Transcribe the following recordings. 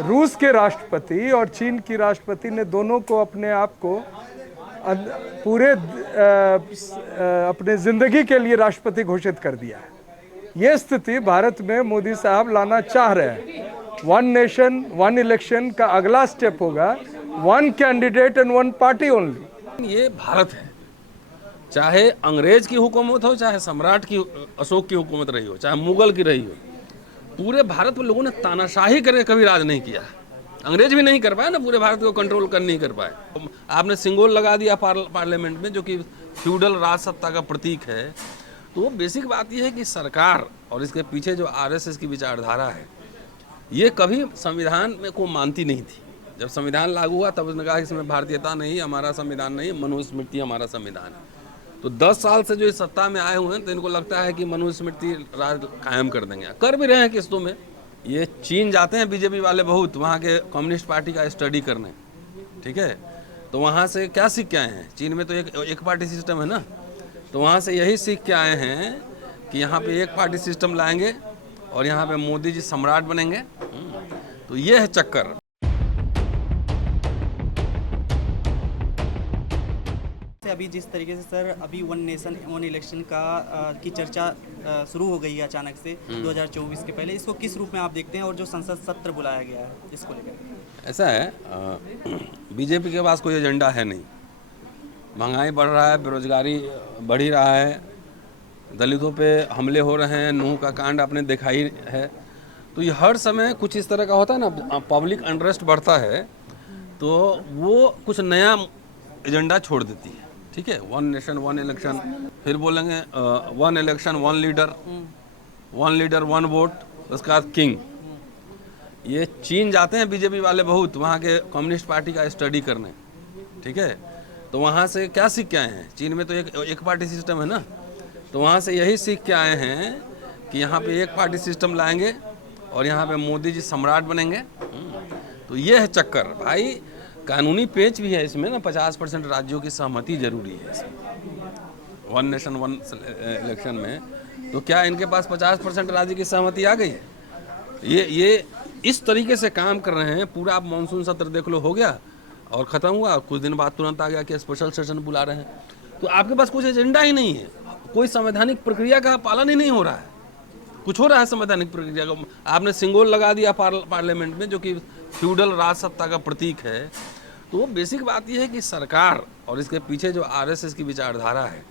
रूस के राष्ट्रपति और चीन की राष्ट्रपति ने दोनों को अपने आप को पूरे अपने जिंदगी के लिए राष्ट्रपति घोषित कर दिया है। ये स्थिति भारत में मोदी साहब लाना चाह रहे हैं। वन नेशन वन इलेक्शन का अगला स्टेप होगा one candidate and one party only. ये भारत है, चाहे अंग्रेज की हुकूमत हो, चाहे सम्राट की अशोक की हुकूमत रही हो, चाहे मुगल की रही हो, पूरे भारत में लोगों ने तानाशाही करके कभी राज नहीं किया। अंग्रेज भी नहीं कर पाए ना, पूरे भारत को कंट्रोल कर नहीं कर पाए। आपने सिंगोल लगा दिया पार्लियामेंट में, जो कि फ्यूडल राज सत्ता का प्रतीक है। तो बेसिक बात यह है कि सरकार और इसके पीछे जो आरएसएस की विचारधारा है, ये कभी संविधान में को मानती नहीं थी। जब संविधान लागू हुआ तब उसने कहा कि इसमें भारतीयता नहीं, हमारा संविधान नहीं, मनुस्मृति हमारा संविधान है। तो 10 साल से जो इस सत्ता में आए हुए हैं, तो इनको लगता है कि मनुस्मृति राज कायम कर देंगे, कर भी रहे हैं किस्तों में। ये चीन जाते हैं बीजेपी वाले बहुत, वहाँ के कम्युनिस्ट पार्टी का स्टडी करने, ठीक है। तो वहाँ से क्या सीख के आए हैं? चीन में तो एक पार्टी सिस्टम है ना, तो वहाँ से यही सीख के आए हैं कि यहाँ पे एक पार्टी सिस्टम लाएंगे और यहाँ पे मोदी जी सम्राट बनेंगे। तो ये है चक्कर। अभी जिस तरीके से सर अभी वन नेशन वन इलेक्शन की चर्चा शुरू हो गई है अचानक से 2024 के पहले, इसको किस रूप में आप देखते हैं और जो संसद सत्र बुलाया गया है इसको लेकर? ऐसा है, बीजेपी के पास कोई एजेंडा है नहीं। महंगाई बढ़ रहा है, बेरोजगारी बढ़ ही रहा है, दलितों पे हमले हो रहे हैं, नूह का कांड आपने देखा ही है। तो ये हर समय कुछ इस तरह का होता है ना, पब्लिक अनरेस्ट बढ़ता है तो वो कुछ नया एजेंडा छोड़ देती है, ठीक है। वन नेशन वन इलेक्शन, फिर बोलेंगे one election one leader one vote, उसके बाद किंग। ये चीन जाते हैं बीजेपी वाले बहुत, वहाँ के कम्युनिस्ट पार्टी का स्टडी करने, ठीक है। तो वहाँ से क्या सीख के आए हैं? चीन में तो एक पार्टी सिस्टम है ना, तो वहाँ से यही सीख के आए हैं कि यहाँ पे एक पार्टी सिस्टम लाएंगे और यहाँ पे मोदी जी सम्राट बनेंगे। तो ये है चक्कर भाई। कानूनी पेच भी है इसमें ना, 50% राज्यों की सहमति जरूरी है इसमें वन नेशन वन इलेक्शन में। तो क्या इनके पास 50% राज्य की सहमति आ गई है? ये इस तरीके से काम कर रहे हैं। पूरा आप मानसून सत्र देख लो, हो गया और ख़त्म हुआ, कुछ दिन बाद तुरंत आ गया कि स्पेशल सेशन बुला रहे हैं। तो आपके पास कुछ एजेंडा ही नहीं है, कोई संवैधानिक प्रक्रिया का पालन ही नहीं हो रहा है। कुछ हो रहा है संवैधानिक प्रक्रिया का? आपने सिंगोल लगा दिया पार्लियामेंट में, जो कि फ्यूडल राज सत्ता का प्रतीक है। तो बेसिक बात यह है कि सरकार और इसके पीछे जो आरएसएस की विचारधारा है,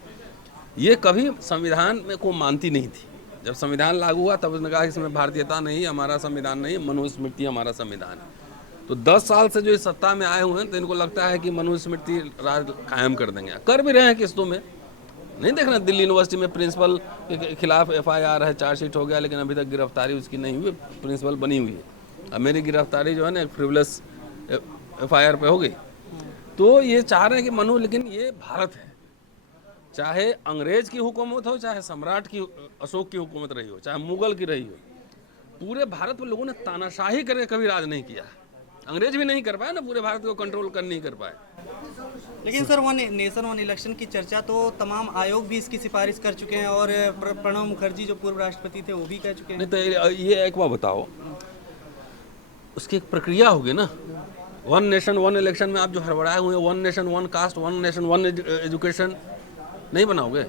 ये कभी संविधान में को मानती नहीं थी। जब संविधान लागू हुआ तब उसने कहा कि इसमें भारतीयता नहीं, हमारा संविधान नहीं, मनुस्मृति हमारा संविधान है। तो 10 साल से जो इस सत्ता में आए हुए हैं, तो इनको लगता है कि मनुस्मृति राज कायम कर देंगे, कर भी रहे हैं किस्तों में। नहीं देखना, दिल्ली यूनिवर्सिटी में प्रिंसिपल के खिलाफ एफआईआर है, चार्जशीट हो गया, लेकिन अभी तक गिरफ्तारी उसकी नहीं हुई, प्रिंसिपल बनी हुई है। अब मेरी गिरफ्तारी जो है ना, एक फ्रिवलेस एफआईआर पे हो गई। तो ये चाह रहे हैं कि लेकिन ये भारत है, चाहे अंग्रेज की हुकूमत हो, चाहे सम्राट की अशोक की हुकूमत रही हो, चाहे मुगल की रही हो, पूरे भारत में लोगों ने तानाशाही करके कभी राज नहीं किया। अंग्रेज भी नहीं कर पाए ना, पूरे भारत को कंट्रोल कर नहीं कर पाए। लेकिन sir one nation one election की चर्चा तो तमाम आयोग भी इसकी सिफारिश कर चुके हैं और प्रणब मुखर्जी जो पूर्व राष्ट्रपति थे वो भी कह चुके हैं। नहीं तो ये एक बार बताओ, उसकी एक प्रक्रिया होगी ना। वन नेशन वन इलेक्शन में आप जो हड़बड़ाए हुए हैं, one nation one cast, one nation one education नहीं बनाओगे?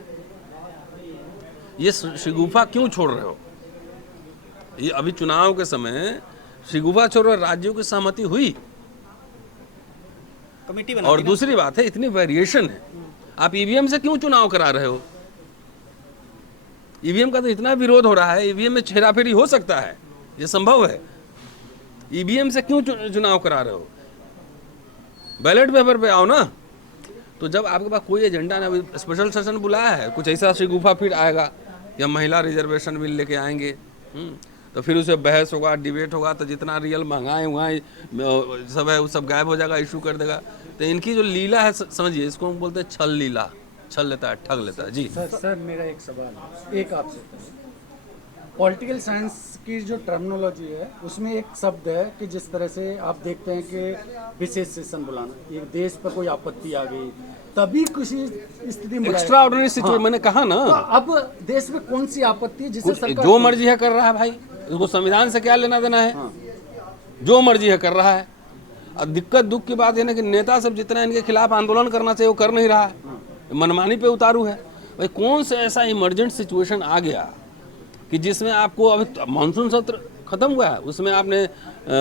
ये शिगुफा क्यों छोड़ रहे हो? ये अभी चुनाव के समय शिगुफा छोड़ रहे, राज्यों की सहमति हुई, कमेटी बना। और दूसरी बात है, इतनी वेरिएशन है, आप ईवीएम से क्यों चुनाव करा रहे हो? ईवीएम का तो इतना विरोध हो रहा है, ईवीएम में छेड़ाफेरी हो सकता है, ये संभव है। ईवीएम से क्यों चुनाव करा रहे हो? बैलेट पेपर पे आओ ना। तो जब आपके पास कोई एजेंडा ना, स्पेशल सेशन बुलाया है, कुछ ऐसा शिगुफा फिर आएगा या महिला रिजर्वेशन बिल लेके आएंगे, तो फिर उसे बहस होगा, डिबेट होगा, तो जितना रियल महंगाई सब है वो सब गायब हो जाएगा, इशू कर देगा। तो इनकी जो लीला है, समझिए, इसको हम बोलते हैं छल लीला, छल लेता है, ठग लेता है। जी सर मेरा एक सवाल है, एक आपसे। पॉलिटिकल साइंस की जो टर्मिनोलॉजी है उसमें एक शब्द है कि जिस तरह से आप देखते हैं कि विशेष सेशन बुलाना, एक देश पर कोई आपत्ति आ गई तभी किसी स्थिति में एक्स्ट्रा ऑर्डिनरी सिचुएशन, मैंने कहा ना। तो अब देश में कौन सी आपत्ति है जिसे सरकार जो मर्जी है कर रहा है भाई, उसको संविधान से क्या लेना देना है? जो मर्जी है कर रहा है। और दिक्कत दुख की बात है ना कि नेता सब जितना इनके खिलाफ आंदोलन करना चाहिए वो कर नहीं रहा है, मनमानी पे उतारू है। भाई कौन से ऐसा इमरजेंट सिचुएशन आ गया कि जिसमें आपको अभी मानसून सत्र खत्म हुआ है, उसमें आपने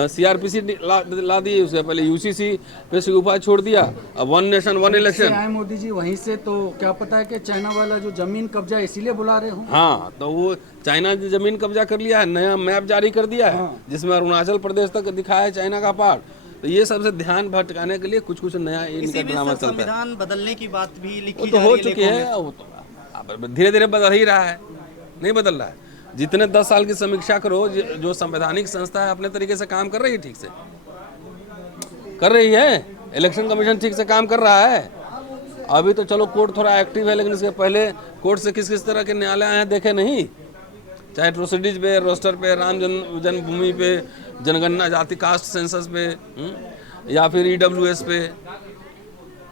सीआरपीसी ला दी, उससे पहले यूसीसी पे से उपाय छोड़ दिया, अब वन नेशन वन इलेक्शन। आए मोदी जी वहीं से, तो क्या पता है कि चाइना वाला जो जमीन कब्जा इसीलिए बुला रहे हो। हाँ, तो वो चाइना ने जमीन कब्जा कर लिया है, नया मैप जारी कर दिया है जिसमें अरुणाचल प्रदेश तक दिखाया है चाइना का पार्ट। तो ये सबसे ध्यान भटकाने के लिए कुछ कुछ नया इनका ड्रामा चलता है। संविधान बदलने की बात भी लिखी वो तो जा हो रही चुकी है, वो तो धीरे धीरे बदल ही रहा है, नहीं बदल रहा है। जितने 10 साल की समीक्षा करो, जो संवैधानिक संस्था है अपने तरीके से काम कर रही है, ठीक से कर रही है। इलेक्शन कमीशन ठीक से काम कर रहा है। अभी तो चलो कोर्ट थोड़ा एक्टिव है, लेकिन इसके पहले कोर्ट से किस किस तरह के न्यायालय आए हैं देखे नहीं, चाहे प्रोसीडीज पे, रोस्टर पे, राम जन्मभूमि पे, जनगणना जाति कास्ट सेंसस पे, या फिर ईडब्ल्यूएस पे।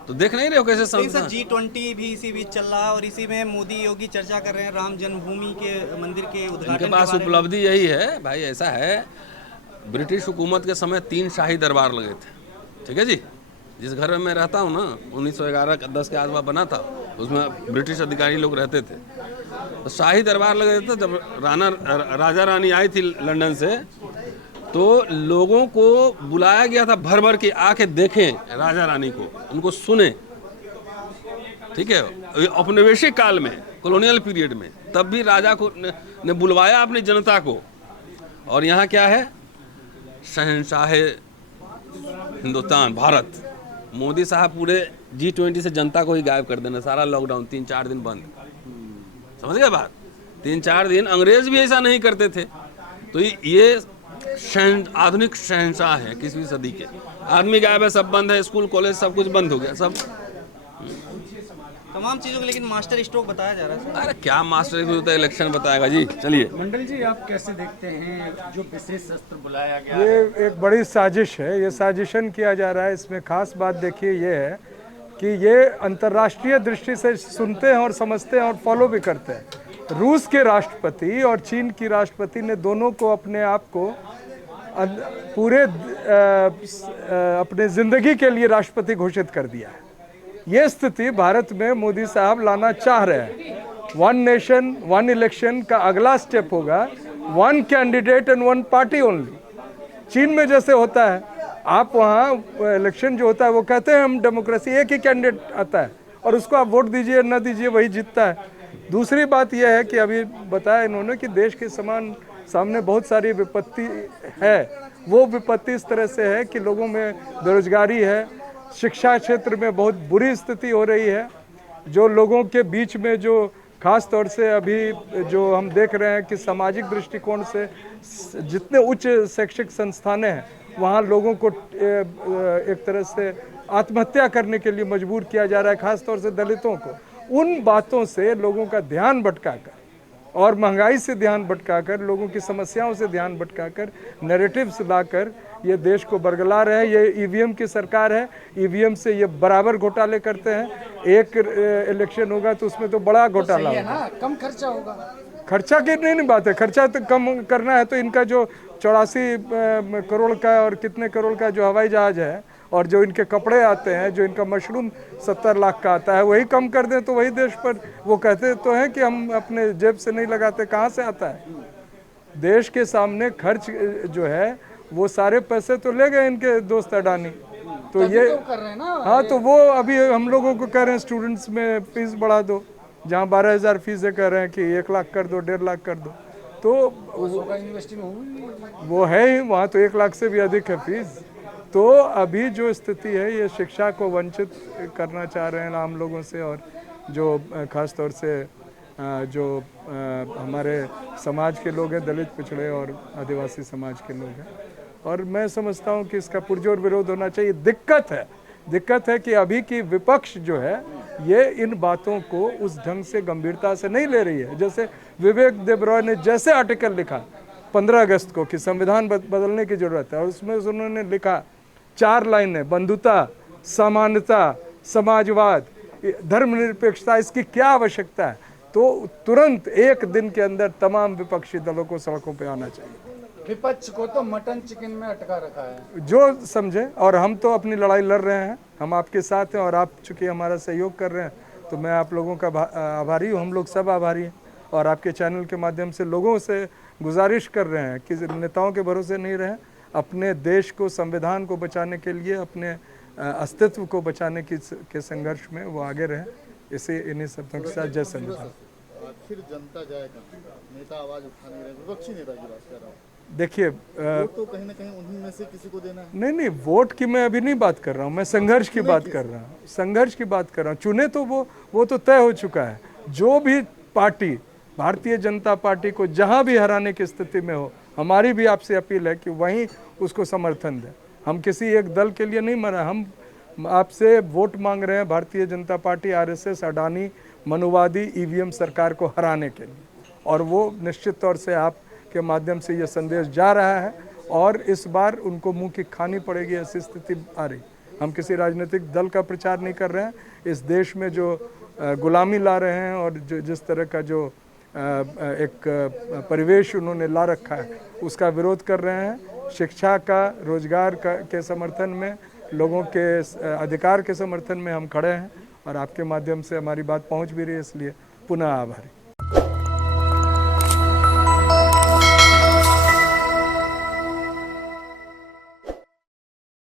तो देख नहीं रहे हो कैसे सर G20 भी इसी बीच चल रहा है और इसी में मोदी योगी चर्चा कर रहे हैं राम जन्मभूमि के मंदिर के उद्घाटन इनके पास उपलब्धि यही है भाई। ऐसा है, ब्रिटिश हुकूमत के समय 3 शाही दरबार लगे थे, ठीक है जी। जिस घर में मैं रहता हूँ ना, 1911-10 के आसपास बना था, उसमें ब्रिटिश अधिकारी लोग रहते थे। तो शाही दरबार लगे थे। जब राजा रानी आई थी लंदन से, तो लोगों को बुलाया गया था भर भर के आके देखें राजा रानी को, उनको सुने, ठीक है। औपनिवेशिक काल में, कॉलोनियल पीरियड में, तब भी राजा को ने बुलवाया अपनी जनता को। और यहाँ क्या है, शहंशाह हिंदुस्तान भारत। मोदी साहब पूरे G20 से जनता को ही गायब कर देना, सारा लॉकडाउन 3-4 दिन बंद। समझ गए बात? 3-4 दिन। अंग्रेज भी ऐसा नहीं करते थे। तो ये आधुनिक शहंशाह है 21वीं सदी के। आदमी गायब है, सब बंद है, स्कूल कॉलेज सब कुछ बंद हो गया, सब तमाम चीजों को। लेकिन मास्टर स्ट्रोक बताया जा रहा है। अरे क्या मास्टर स्ट्रोक होता है, इलेक्शन बताएगा जी। चलिए मंडल जी, आप कैसे देखते हैं जो विशेष सत्र बुलाया गया? ये एक बड़ी साजिश है, ये साजिशन किया जा रहा है। इसमें खास बात देखिए ये है कि ये अंतर्राष्ट्रीय दृष्टि से सुनते हैं और समझते हैं और फॉलो भी करते हैं। रूस के राष्ट्रपति और चीन की राष्ट्रपति ने दोनों को अपने आप को पूरे अपने ज़िंदगी के लिए राष्ट्रपति घोषित कर दिया है। ये स्थिति भारत में मोदी साहब लाना चाह रहे हैं। 1 नेशन 1 इलेक्शन का अगला स्टेप होगा 1 कैंडिडेट एंड 1 पार्टी ओनली। चीन में जैसे होता है, आप वहाँ इलेक्शन जो होता है वो कहते हैं हम डेमोक्रेसी, एक ही कैंडिडेट आता है और उसको आप वोट दीजिए न दीजिए वही जीतता है। दूसरी बात यह है कि अभी बताया इन्होंने कि देश के सामने बहुत सारी विपत्ति है। वो विपत्ति इस तरह से है कि लोगों में बेरोजगारी है, शिक्षा क्षेत्र में बहुत बुरी स्थिति हो रही है। जो लोगों के बीच में जो खास तौर से अभी जो हम देख रहे हैं कि सामाजिक दृष्टिकोण से जितने उच्च शैक्षिक संस्थानें हैं वहाँ लोगों को एक तरह से आत्महत्या करने के लिए मजबूर किया जा रहा है, खास तौर से दलितों को। उन बातों से लोगों का ध्यान भटकाकर और महंगाई से ध्यान भटकाकर, लोगों की समस्याओं से ध्यान भटकाकर, नैरेटिव्स लाकर ये देश को बरगला रहे हैं। ये ईवीएम की सरकार है, ईवीएम से ये बराबर घोटाले करते हैं। एक इलेक्शन होगा तो उसमें तो बड़ा घोटाला होगा, कम खर्चा होगा। खर्चा की नहीं बात है, खर्चा तो कम करना है तो इनका जो 84 करोड़ का और कितने करोड़ का जो हवाई जहाज है और जो इनके कपड़े आते हैं, जो इनका मशरूम 70 लाख का आता है, वही कम कर दें तो वही देश पर। वो कहते तो हैं कि हम अपने जेब से नहीं लगाते, कहाँ से आता है? देश के सामने खर्च जो है वो सारे पैसे तो ले गए इनके दोस्त अडानी। तो ये कर रहे हैं ना। हाँ, तो वो अभी हम लोगों को कह रहे हैं स्टूडेंट्स में फीस बढ़ा दो, जहाँ 12,000 फीस है कह रहे हैं कि 1 लाख कर दो, 1.5 लाख कर दो। तो यूनिवर्सिटी में वो है ही, वहाँ तो 1 लाख से भी अधिक है फीस। तो अभी जो स्थिति है ये शिक्षा को वंचित करना चाह रहे हैं आम लोगों से, और जो खास तौर से जो हमारे समाज के लोग हैं, दलित पिछड़े और आदिवासी समाज के लोग हैं। और मैं समझता हूँ कि इसका पुरजोर विरोध होना चाहिए। दिक्कत है कि अभी की विपक्ष जो है ये इन बातों को उस ढंग से गंभीरता से नहीं ले रही है। जैसे विवेक देबरॉय ने जैसे आर्टिकल लिखा 15 अगस्त को कि संविधान बदलने की जरूरत है, और उसमें उन्होंने लिखा 4 लाइनें, बंधुता, समानता, समाजवाद, धर्मनिरपेक्षता, इसकी क्या आवश्यकता है? तो तुरंत 1 दिन के अंदर तमाम विपक्षी दलों को सड़कों पर आना चाहिए। विपक्ष को तो मटन चिकन में अटका रखा है। जो समझे, और हम तो अपनी लड़ाई लड़ रहे हैं, हम आपके साथ हैं और आप चूंकि हमारा सहयोग कर रहे हैं तो मैं आप लोगों का आभारी हूँ, हम लोग सब आभारी हैं। और आपके चैनल के माध्यम से लोगों से गुजारिश कर रहे हैं कि नेताओं के भरोसे नहीं रहें, अपने देश को, संविधान को बचाने के लिए, अपने अस्तित्व को बचाने के संघर्ष में वो आगे रहें। इसे इन्हीं शब्दों के साथ जय संविधान। आखिर जनता जाएगा, नेता आवाज उठा नहीं रहे, विपक्षी नेता की बात कर रहा हूँ। देखिए वोट तो कहीं ना कहीं उन्हीं में से किसी को देना है। नहीं, वोट की मैं अभी नहीं बात कर रहा हूँ, मैं संघर्ष की बात कर रहा हूँ, संघर्ष की बात कर रहा हूँ। चुने तो वो तो तय हो चुका है। जो भी पार्टी भारतीय जनता पार्टी को जहां भी हराने की स्थिति में हो, हमारी भी आपसे अपील है कि वहीं उसको समर्थन दें। हम किसी एक दल के लिए नहीं मरा, हम आपसे वोट मांग रहे हैं Bharatiya Janata party, RSS, Adani, मनुवादी EVM सरकार को हराने के लिए। और वो निश्चित तौर से आपके माध्यम से ये संदेश जा रहा है और इस बार उनको मुंह की खानी पड़ेगी, ऐसी स्थिति आ रही। हम किसी राजनीतिक दल का प्रचार नहीं कर रहे हैं। इस देश में जो गुलामी ला रहे हैं और जो जिस तरह का जो एक परिवेश उन्होंने ला रखा है उसका विरोध कर रहे हैं। शिक्षा का, रोजगार का के समर्थन में, लोगों के अधिकार के समर्थन में हम खड़े हैं और आपके माध्यम से हमारी बात पहुंच भी रही है, इसलिए पुनः आभारी।